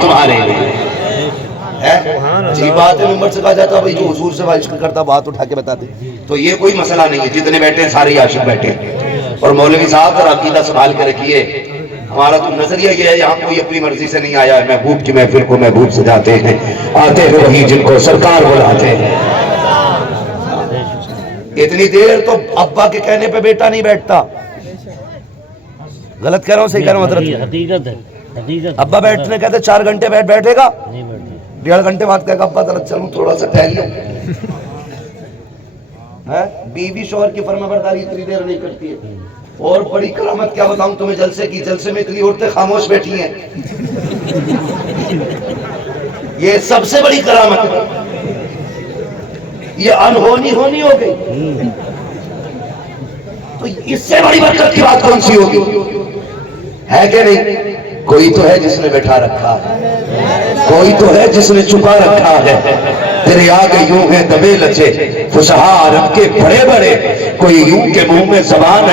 تمہارے لیے جی بات ہے، ممبر سے کہا جاتا بھائی جو حضور سے عشق کرتا بات اٹھا کے بتاتے، تو یہ کوئی مسئلہ نہیں ہے، جتنے بیٹھے ہیں سارے عاشق بیٹھے ہیں۔ اور مولوی صاحب ذرا عقیدہ سنبھال کے رکھیے، ہمارا تو نظریہ یہ ہے یہاں کوئی اپنی مرضی سے نہیں آیا ہے، محبوب کی محفل کو محبوب سجاتے ہیں، آتے ہیں وہی جن کو سرکار بلاتے ہیں۔ اتنی دیر تو ابا کے کہنے پہ بیٹا نہیں بیٹھتا، غلط کہہ رہا ہوں صحیح کہہ رہا ہوں حضرت؟ حقیقت ہے، حقیقت ابا بیٹھنے کہتے 4 گھنٹے بیٹھے گا، 1.5 گھنٹے بعد کہے گا ابا ذرا چلوں تھوڑا سا ٹہل لوں۔ بیوی شوہر کی فرمانبرداری اتنی دیر نہیں کرتی ہے۔ اور بڑی کرامت کیا بتاؤں تمہیں جلسے کی، جلسے میں اتنی عورتیں خاموش بیٹھی ہیں، یہ سب سے بڑی کرامت ہے، یہ انہونی ہونی ہو گئی، تو اس سے بڑی برکت کی بات کون سی ہوگی؟ ہے کہ نہیں؟ کوئی تو ہے جس نے بٹھا رکھا ہے، کوئی تو ہے جس نے چھپا رکھا ہے، تیرے آگے یوں ہے دبے لچے فصحا عرب کے بڑے بڑے، کوئی یوں کے منہ میں زبان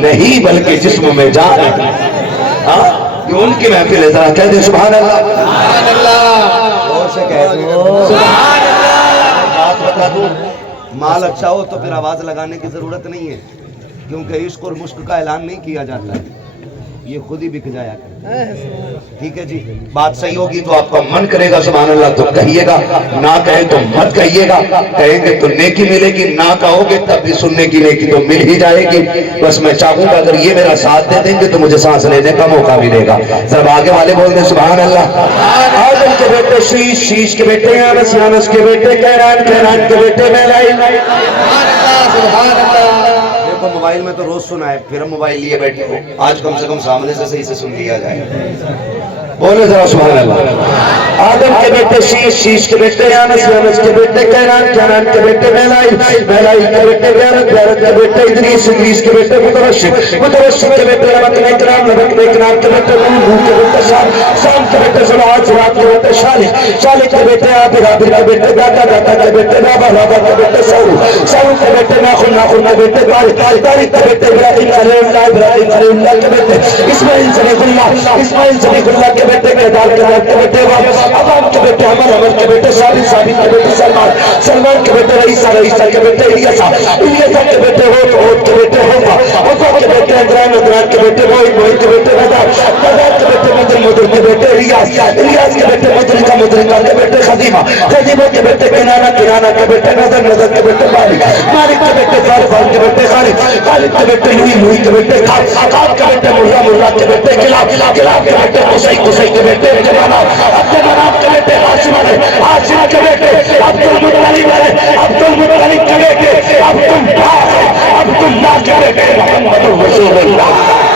نہیں بلکہ جسم میں جان ہے۔ یہ ان کی محفل ہے، ذرا کہہ دے سبحان اللہ، سبحان اللہ، اور سے کہہ دو سبحان اللہ۔ بات بتا دوں، مال اچھا ہو تو پھر آواز لگانے کی ضرورت نہیں ہے، کیونکہ عشق اور مشق کا اعلان نہیں کیا جاتا ہے، یہ خود ہی بک جایا کرے۔ ٹھیک ہے جی، بات صحیح ہوگی تو آپ کا من کرے گا سبحان اللہ تو کہیے گا، نہ کہیں تو مت کہیے گا، کہیں گے تو نیکی ملے گی، نہ کہو گے تب بھی سننے کی نیکی تو مل ہی جائے گی۔ بس میں چاہوں گا اگر یہ میرا ساتھ دے دیں گے تو مجھے سانس لینے کا موقع ملے گا۔ سب آگے والے بول دیں سبحان اللہ۔ آدم کے بیٹے شیش، شیش کے بیٹے یانس، یانس کے بیٹے کیران، کیران کے بیٹے میلائی۔ سبحان اللہ۔ دیکھو موبائل میں تو روز سنا ہے، پھر ہم موبائل لیے بیٹھے ہو، آج کم سے کم سامنے سے صحیح سے سن لیا جائے۔ بولے ذرا سبحان اللہ۔ آدم کے بیٹے شیش، شیش کے بیٹے یانس، یانس کے بیٹے کیران، کیران کے بیٹے میلائی، میلائی کے بیٹے بیارت، بیارت کے بیٹے ادریس، ادریس کے بیٹے متوشق، متوشق کے بیٹے نبک اکرام، نبک اکرام کے بیٹے نوح، نوح کے بیٹے شام، شام کے بیٹے زلعات، زلعات کے بیٹے شالح، شالح کے بیٹے عابر، عابر کے بیٹے داتا، داتا کے بیٹے رابع، رابع کے بیٹے سعود، سعود کے بیٹے ناخن، ناخن کے بیٹے طارق، طارق کے بیٹے ابراہیم خلیل اللہ، ابراہیم خلیل اللہ کے بیٹے اسماعیل صدیق اللہ، اسماعیل صدیق اللہ کے بیٹے کردار کے بیٹے عوام کے بیٹے عمر، عمر کے بیٹے ثابت، ثابت کے بیٹے سلمان، سلمان کے بیٹے رئیسہ، رئیسہ کے بیٹے الیسا، الیسا کے بیٹے ہوت، ہوت کے بیٹے ہوفا، ہوفا کے بیٹے ادران، ادران کے بیٹے موہد، موہد کے بیٹے غدار، غدار کے بیٹے مدر، مدر کے بیٹے ریاض، ریاض کے بیٹے مدرکہ، مدرکہ کے بیٹے خدیمہ، خدیمہ کے بیٹے کنانہ، کنانہ کے بیٹے نظر، نظر کے بیٹے مالک، مالک کے بیٹے فارغ، فارغ کے بیٹے خالد، خالد کے بیٹے لوئی، لوئی کے بیٹے خاب، خاب کے بیٹے مرہ، مرہ کے بیٹے کلاب، کلاب کے بیٹے قصی، قصی کے بیٹے عبد مناف کے بیٹے ہاشم ہے، ہاشم کے بیٹے عبد المطلب ہے، عبد المطلب کے بیٹے عبد اللہ ہے، عبد اللہ کے بیٹے محمد رسول اللہ۔